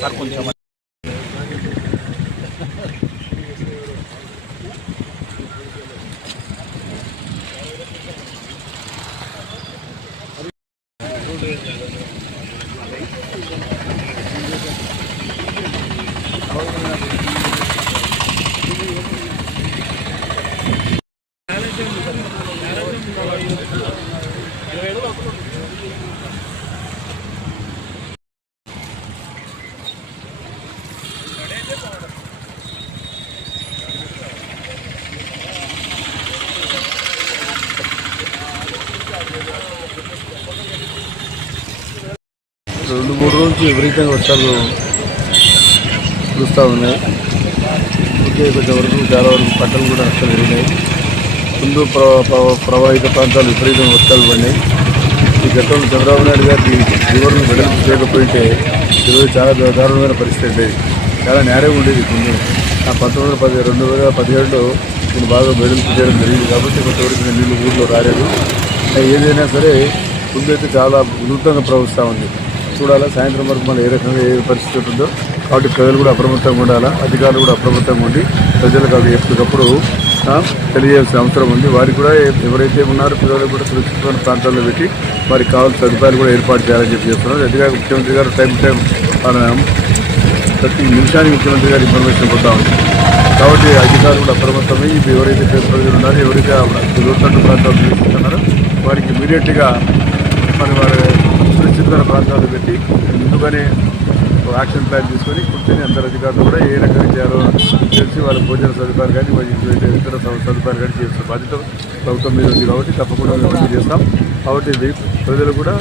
Sir కొంచెం 2-3 రోజుల నుంచి విపరీతంగా వర్షాలు కురుస్తూ ఉన్నాయి. ఇంకే కొంచెం వరకు చాలా వరకు పంటలు కూడా నష్టాలు జరిగినాయి. ముందు ప్రవాహిత ప్రాంతాలు విపరీతంగా వర్షాలు పడినాయి. ఈ గతంలో చంద్రబాబు నాయుడు గారికి రివర్ను వెడల్పు చేయకపోతే ఈరోజు చాలా దారుణమైన పరిస్థితి ఉండేది. చాలా నేరంగా ఉండేది. ముందు 2017లో దీన్ని బాగా వెడల్పు చేయడం జరిగింది కాబట్టి కొంతవరకు నీళ్ళు ఊళ్ళో రాలేదు. ఏదైనా సరే ముందైతే చాలా ఉధృతంగా ప్రవహిస్తూ ఉంది. చూడాలా సాయంత్రం వరకు మళ్ళీ ఏ రకంగా ఏ పరిస్థితి ఉంటుందో. కాబట్టి ప్రజలు కూడా అప్రమత్తంగా ఉండాలా, అధికారులు కూడా అప్రమత్తంగా ఉండి ప్రజలకు అవి ఎప్పటికప్పుడు తెలియజేయాల్సిన అవసరం ఉంది. వారికి కూడా ఎవరైతే ఉన్నారో పిల్లలకు కూడా సురక్షితమైన ప్రాంతాల్లో పెట్టి వారికి కావాల్సిన సదుపాయాలు కూడా ఏర్పాటు చేయాలని చెప్తున్నారు. అదిగాక ముఖ్యమంత్రి గారు టైం ప్రతి నిమిషానికి ముఖ్యమంత్రి గారు ఇన్ఫర్మేషన్ పొందుతా ఉంది. కాబట్టి అధికారులు కూడా అప్రమత్తమై ఎవరైతే ప్రజలు ఉన్నారో ఎవరైతే లోతట్టు ప్రాంతాలు నివసిస్తున్నారో వారికి ఇమీడియట్గా మరి వారి సురక్షితమైన ప్రాంతాలు పెట్టి ముందుగానే యాక్షన్ ప్లాన్ తీసుకొని కూర్చొని అందరు అధికారులు కూడా ఏ రకంగా చేయాలో తెలిసి వాళ్ళ భోజన సదుపాయాలు కానీ ఇతర సదుపాయాలు కానీ చేస్తున్న బాధ్యత ప్రభుత్వం మీద ఉంది. కాబట్టి తప్పకుండా మేము చేస్తాం. కాబట్టి ప్రజలు కూడా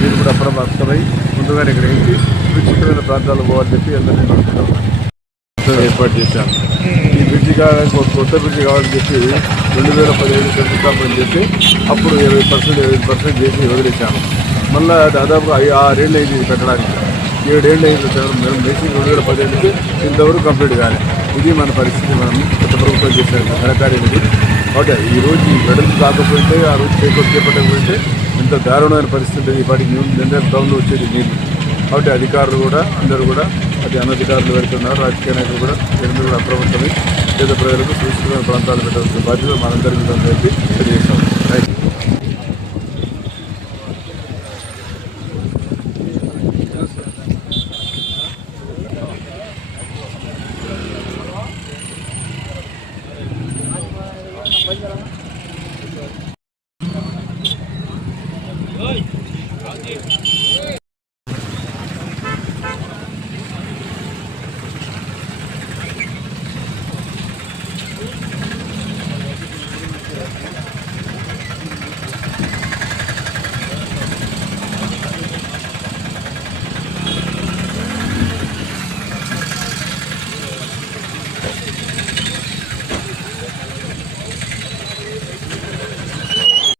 మీరు కూడా అప్రమత్తమై ముందుగానే గ్రహించి సురక్షితమైన ప్రాంతాలు పోవాలని చెప్పి అందరినీ అనుకుంటాం. ఏర్పాటు చేశాను. ఈ బ్రిడ్జి కావాలని కొత్త బ్రిడ్జి కావాలని చెప్పి 2017 శంకుస్థాపన చెప్పి అప్పుడు 20% చేసి వదిలేశాను. మళ్ళీ దాదాపు 6 ఏళ్ళు అయింది పెట్టడానికి. 7 ఏళ్ళు అయింది మేము మేసింగ్ 2017కి ఇంతవరకు కంప్లీట్ కాలేదు. ఇది మన పరిస్థితి. మనం కొత్త ప్రభుత్వం చేశారు ఘనకార్యానికి. కాబట్టి ఈరోజు ఈ వెడల్పు కాకపోతే ఆ రోజు చేపట్టకపోతే ఇంత దారుణమైన పరిస్థితి ఈ పాటికి నిండా టౌన్లో వచ్చేది నీళ్ళు. కాబట్టి అధికారులు కూడా అందరూ కూడా అది అనధికారులు పెడుతున్నారు. రాజకీయ నాయకులు కూడా దీని కూడా అప్రమత్తమై పేద ప్రజలకు సురక్షితమైన ప్రాంతాలు పెట్టాల్సిన బాధ్యత మనందరికీ చెప్పి తెలియజేస్తాం. రైట్.